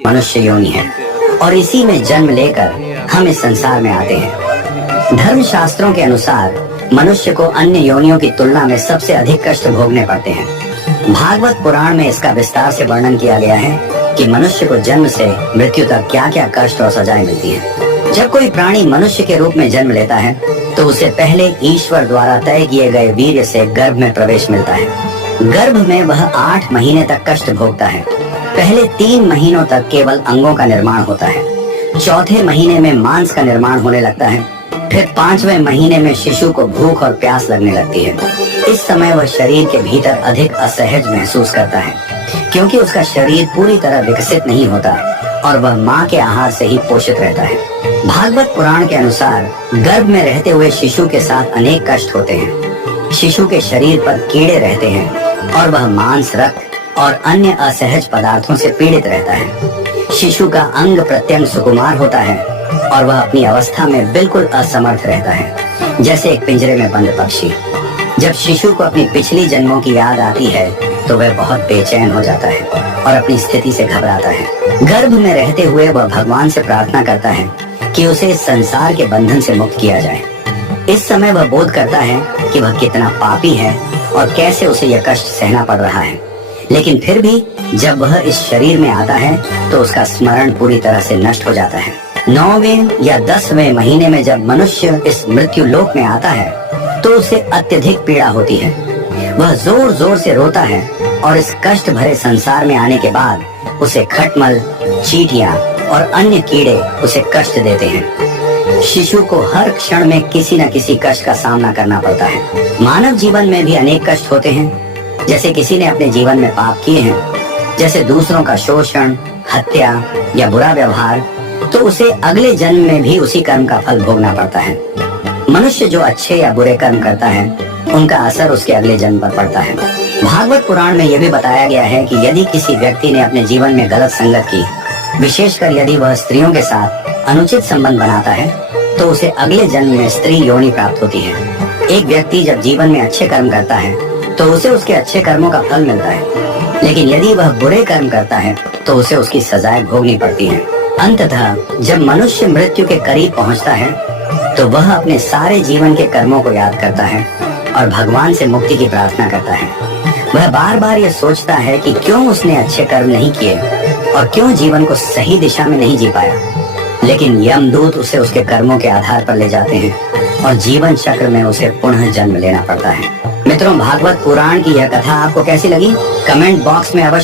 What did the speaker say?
मनुष्य योनि है और इसी में जन्म लेकर हम इस संसार में आते हैं। धर्म शास्त्रों के अनुसार मनुष्य को अन्य योनियों की तुलना में सबसे अधिक कष्ट भोगने पड़ते हैं। भागवत पुराण में इसका विस्तार से वर्णन किया गया है कि मनुष्य को जन्म से मृत्यु तक क्या क्या कष्ट और सजाएं मिलती हैं। जब कोई प्राणी मनुष्य के रूप में जन्म लेता है तो उसे पहले ईश्वर द्वारा तय किए गए वीर्य से गर्भ में प्रवेश मिलता है। गर्भ में वह 8 महीने तक कष्ट भोगता है। पहले 3 महीनों तक केवल अंगों का निर्माण होता है। चौथे महीने में मांस का निर्माण होने लगता है। फिर 5वें महीने में शिशु को भूख और प्यास लगने लगती है। इस समय वह शरीर के भीतर अधिक असहज महसूस करता है, क्योंकि उसका शरीर पूरी तरह विकसित नहीं होता और वह माँ के आहार से ही पोषित रहता है। भागवत पुराण के अनुसार गर्भ में रहते हुए शिशु के साथ अनेक कष्ट होते हैं। शिशु के शरीर पर कीड़े रहते हैं और वह मांस, रक्त और अन्य असहज पदार्थों से पीड़ित रहता है। शिशु का अंग प्रत्यंग सुकुमार होता है और वह अपनी अवस्था में बिल्कुल असमर्थ रहता है, जैसे एक पिंजरे में बंद पक्षी। जब शिशु को अपनी पिछली जन्मों की याद आती है तो वह बहुत बेचैन हो जाता है और अपनी स्थिति से घबराता है। गर्भ में रहते हुए वह भगवान से प्रार्थना करता है कि उसे इस संसार के बंधन से मुक्त किया जाए। इस समय वह बोध करता है कि वह कितना पापी है और कैसे उसे यह कष्ट सहना पड़ रहा है। लेकिन फिर भी जब वह इस शरीर में आता है तो उसका स्मरण पूरी तरह से नष्ट हो जाता है। 9वें या 10वें महीने में जब मनुष्य इस मृत्यु लोक में आता है तो उसे अत्यधिक पीड़ा होती है। वह जोर जोर से रोता है और इस कष्ट भरे संसार में आने के बाद उसे खटमल, चींटियां और अन्य कीड़े उसे कष्ट देते हैं। शिशु को हर क्षण में किसी न किसी कष्ट का सामना करना पड़ता है। मानव जीवन में भी अनेक कष्ट होते हैं। जैसे किसी ने अपने जीवन में पाप किए हैं, जैसे दूसरों का शोषण, हत्या या बुरा व्यवहार, तो उसे अगले जन्म में भी उसी कर्म का फल भोगना पड़ता है। मनुष्य जो अच्छे या बुरे कर्म करता है उनका असर उसके अगले जन्म पर पड़ता है। भागवत पुराण में यह भी बताया गया है कि यदि किसी व्यक्ति ने अपने जीवन में गलत संगत की, विशेषकर यदि वह स्त्रियों के साथ अनुचित संबंध बनाता है, तो उसे अगले जन्म में स्त्री योनि प्राप्त होती है। एक व्यक्ति जब जीवन में अच्छे कर्म करता है तो उसे उसके अच्छे कर्मों का फल मिलता है, लेकिन यदि वह बुरे कर्म करता है तो उसे उसकी सजाएं भोगनी पड़ती हैं। अंततः जब मनुष्य मृत्यु के करीब पहुंचता है तो वह अपने सारे जीवन के कर्मों को याद करता है और भगवान से मुक्ति की प्रार्थना करता है। वह बार बार ये सोचता है कि क्यों उसने अच्छे कर्म नहीं किए और क्यों जीवन को सही दिशा में नहीं जी पाया। लेकिन यमदूत उसे उसके कर्मों के आधार पर ले जाते हैं और जीवन चक्र में उसे पुनः जन्म लेना पड़ता है। मित्रों, भागवत पुराण की यह कथा आपको कैसी लगी? कमेंट बॉक्स में अवश्य